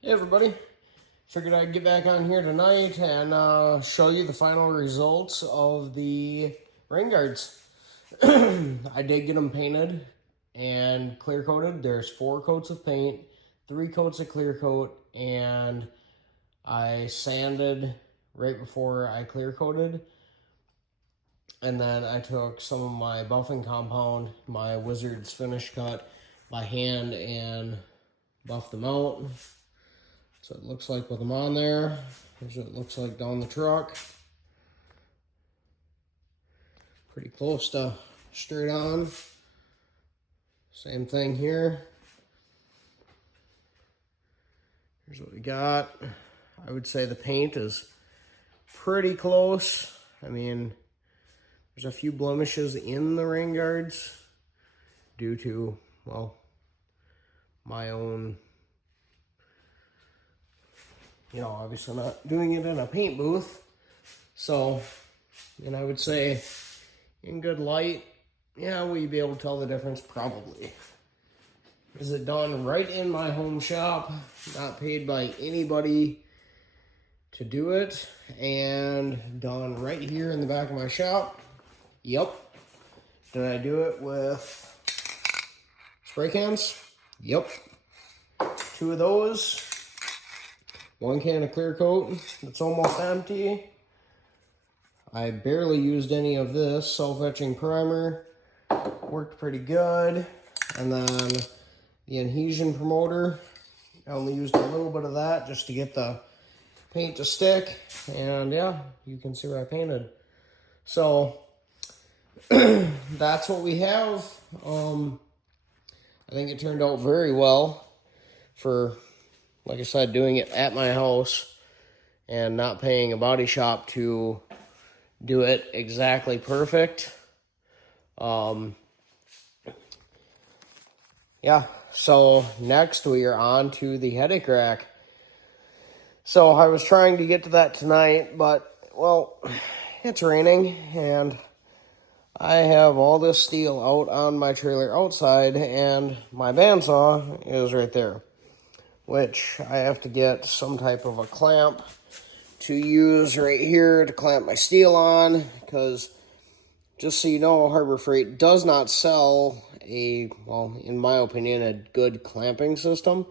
Hey everybody, figured I'd get back on here tonight and show you the final results of the rain guards. I did get them painted and clear coated. There's 4 coats of paint, 3 coats of clear coat, and I sanded right before I clear coated. And then I took some of my buffing compound, my Wizards finish cut, by hand and buffed them out. So it looks like with them on there. Here's what it looks like down the truck. Pretty close to straight on. Same thing here. Here's what we got. I would say the paint is pretty close. I mean, there's a few blemishes in the rain guards due to, well, my own, obviously not doing it in a paint booth. So, and I would say in good light, yeah, will you be able to tell the difference? Probably. Is it done right in my home shop? Not paid by anybody to do it. And done right here in the back of my shop? Yep. Did I do it with spray cans? Yep. 2 of those. 1 can of clear coat that's almost empty. I barely used any of this self-etching primer. Worked pretty good. And then the adhesion promoter, I only used a little bit of that just to get the paint to stick. And yeah, you can see where I painted. So that's what we have. I think it turned out very well for, like I said, doing it at my house and not paying a body shop to do it exactly perfect. Yeah, so next we are on to the headache rack. So I was trying to get to that tonight, but, well, it's raining, and I have all this steel out on my trailer outside, and my bandsaw is right there, which I have to get some type of a clamp to use right here to clamp my steel on, because just so you know, Harbor Freight does not sell a, well, in my opinion, a good clamping system.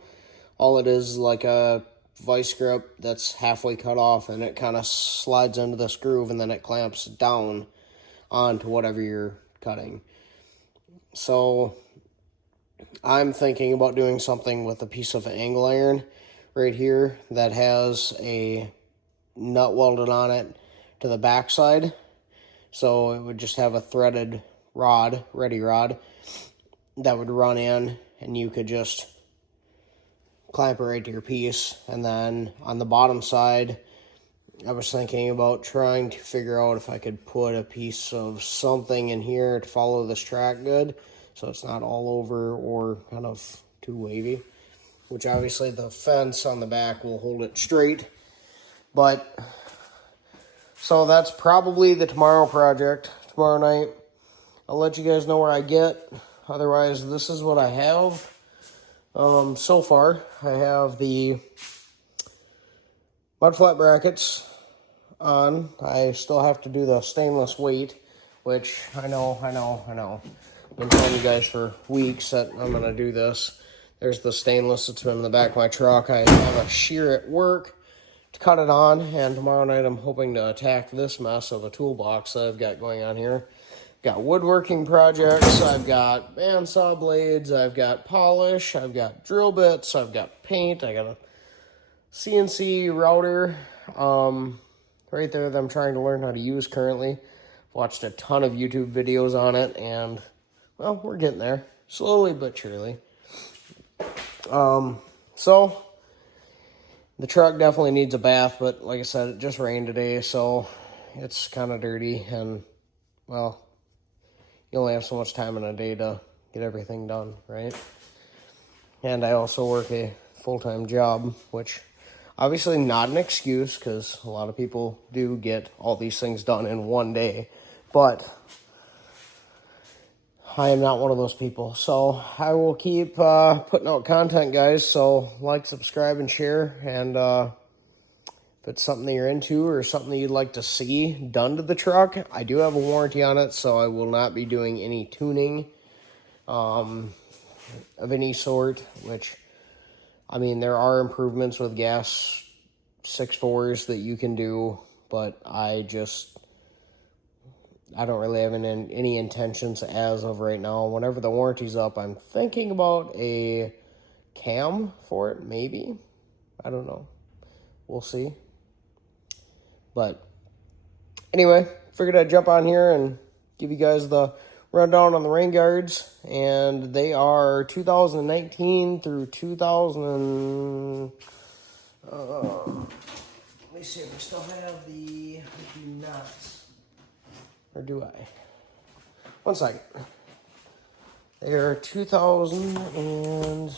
All it is like a vice grip that's halfway cut off, and it kind of slides into this groove, and then it clamps down onto whatever you're cutting. So I'm thinking about doing something with a piece of angle iron right here that has a nut welded on it to the backside. So it would just have a threaded rod, ready rod, that would run in, and you could just clamp it right to your piece. And then on the bottom side, I was thinking about trying to figure out if I could put a piece of something in here to follow this track good, so it's not all over or kind of too wavy, which obviously the fence on the back will hold it straight. But so that's probably the tomorrow project, tomorrow night. I'll let you guys know where I get. Otherwise, this is what I have. So far, I have the mud flat brackets on. I still have to do the stainless weight, which I know. I've been telling you guys for weeks that I'm going to do this. There's the stainless that's been in the back of my truck. I have a shear at work to cut it on, and tomorrow night I'm hoping to attack this mess of a toolbox that I've got going on here. Got woodworking projects, I've got bandsaw blades, I've got polish, I've got drill bits, I've got paint, I got a CNC router right there that I'm trying to learn how to use currently. Watched a ton of YouTube videos on it, and, well, we're getting there, slowly but surely. So the truck definitely needs a bath, but like I said, it just rained today, so it's kind of dirty, and, well, you only have so much time in a day to get everything done, right? And I also work a full-time job, which obviously not an excuse, because a lot of people do get all these things done in one day. But I am not one of those people. So I will keep putting out content, guys. So like, subscribe, and share. And if it's something that you're into or something that you'd like to see done to the truck, I do have a warranty on it, so I will not be doing any tuning of any sort, which, I mean, there are improvements with gas 6.4s that you can do, but I don't really have any intentions as of right now. Whenever the warranty's up, I'm thinking about a cam for it, maybe. I don't know. We'll see. But anyway, figured I'd jump on here and give you guys the rundown on the rain guards. And they are 2019 through 2000. Let me see if we still have the. I do not. Or do I? One second. They are 2000 and.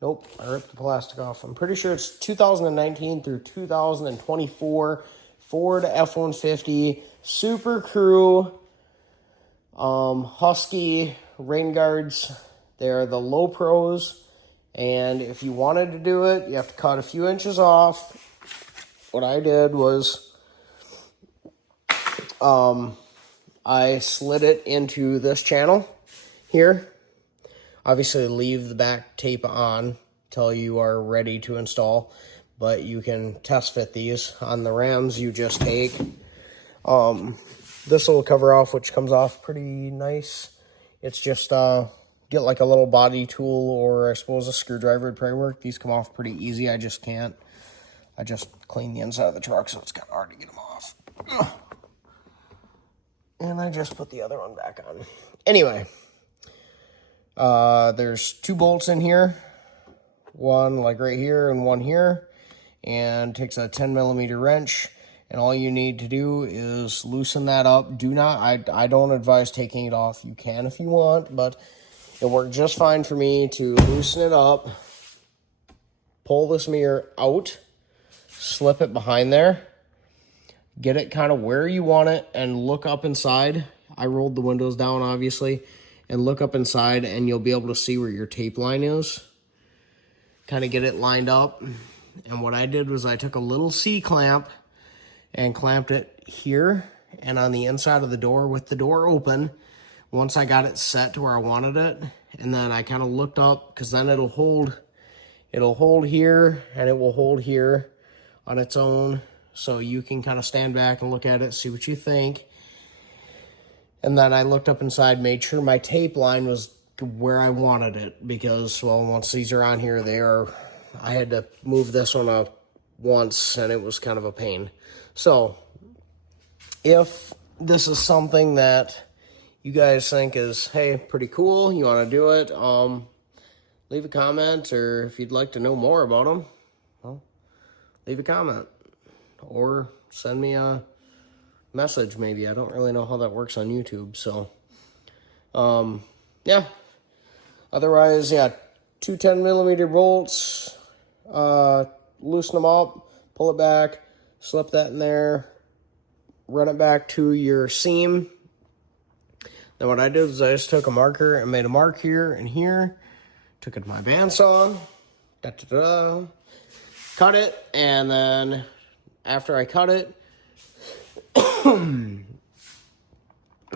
Nope, I ripped the plastic off. I'm pretty sure it's 2019 through 2024 Ford F-150 Super Crew Husky rain guards. They're the low pros, and if you wanted to do it, you have to cut a few inches off. What I did was I slid it into this channel here. Obviously, leave the back tape on till you are ready to install, but you can test fit these. On the Rams, you just take this little cover off, which comes off pretty nice. It's just get like a little body tool, or I suppose a screwdriver would probably work. These come off pretty easy. I just can't. I just clean the inside of the truck, so it's kind of hard to get them off. And I just put the other one back on. Anyway. There's 2 bolts in here, one like right here and one here, and takes a 10mm wrench, and all you need to do is loosen that up. Do not, I don't advise taking it off. You can if you want, but it worked just fine for me to loosen it up, pull this mirror out, slip it behind there, get it kind of where you want it, and look up inside. I rolled the windows down, obviously, and look up inside, and you'll be able to see where your tape line is. Kind of get it lined up. And what I did was I took a little C-clamp and clamped it here and on the inside of the door with the door open once I got it set to where I wanted it. And then I kind of looked up, because then it'll hold here, and it will hold here on its own. So you can kind of stand back and look at it, see what you think. And then I looked up inside, made sure my tape line was where I wanted it, because, well, once these are on here, I had to move this one up once, and it was kind of a pain. So if this is something that you guys think is, hey, pretty cool, you want to do it, leave a comment, or if you'd like to know more about them, well, leave a comment, or send me a message maybe. I don't really know how that works on YouTube, so yeah. Otherwise, yeah, 2 10mm bolts, loosen them up, pull it back, slip that in there, run it back to your seam. Then what I did is I just took a marker and made a mark here and here, took it to my bandsaw, cut it, and then after I cut it,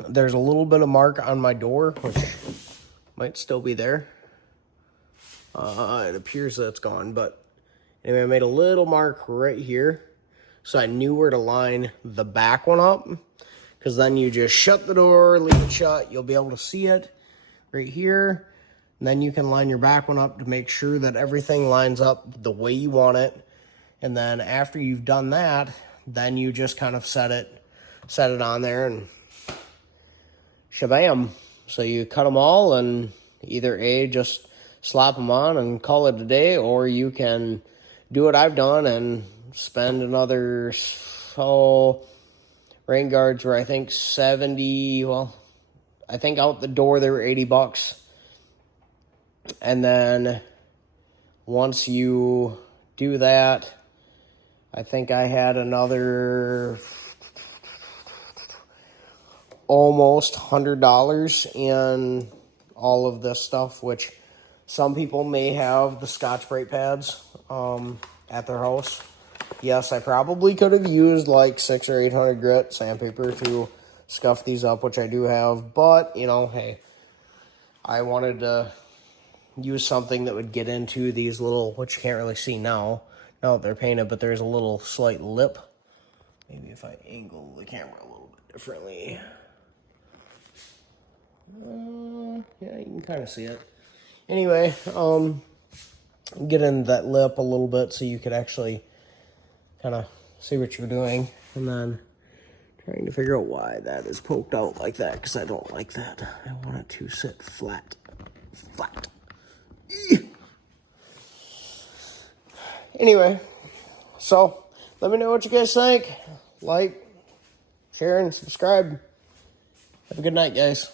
there's a little bit of mark on my door, which might still be there. It appears that it's gone, but anyway, I made a little mark right here, so I knew where to line the back one up, because then you just shut the door, leave it shut, you'll be able to see it right here, and then you can line your back one up to make sure that everything lines up the way you want it. And then after you've done that, then you just kind of set it on there, and shabam. So you cut them all, and either just slap them on and call it a day, or you can do what I've done and spend another, rain guards were, I think, 70, well, I think out the door they were $80. And then once you do that, I think I had another almost $100 in all of this stuff, which some people may have the Scotch Brite pads at their house. Yes, I probably could have used like 600 or 800 grit sandpaper to scuff these up, which I do have, but, you know, hey, I wanted to use something that would get into these little, which you can't really see now that they're painted, but there's a little slight lip. Maybe if I angle the camera a little bit differently. Yeah, you can kind of see it. Anyway, get in that lip a little bit so you could actually kind of see what you're doing. And then trying to figure out why that is poked out like that, because I don't like that. I want it to sit flat. Flat. Anyway, so let me know what you guys think. Like, share, and subscribe. Have a good night, guys.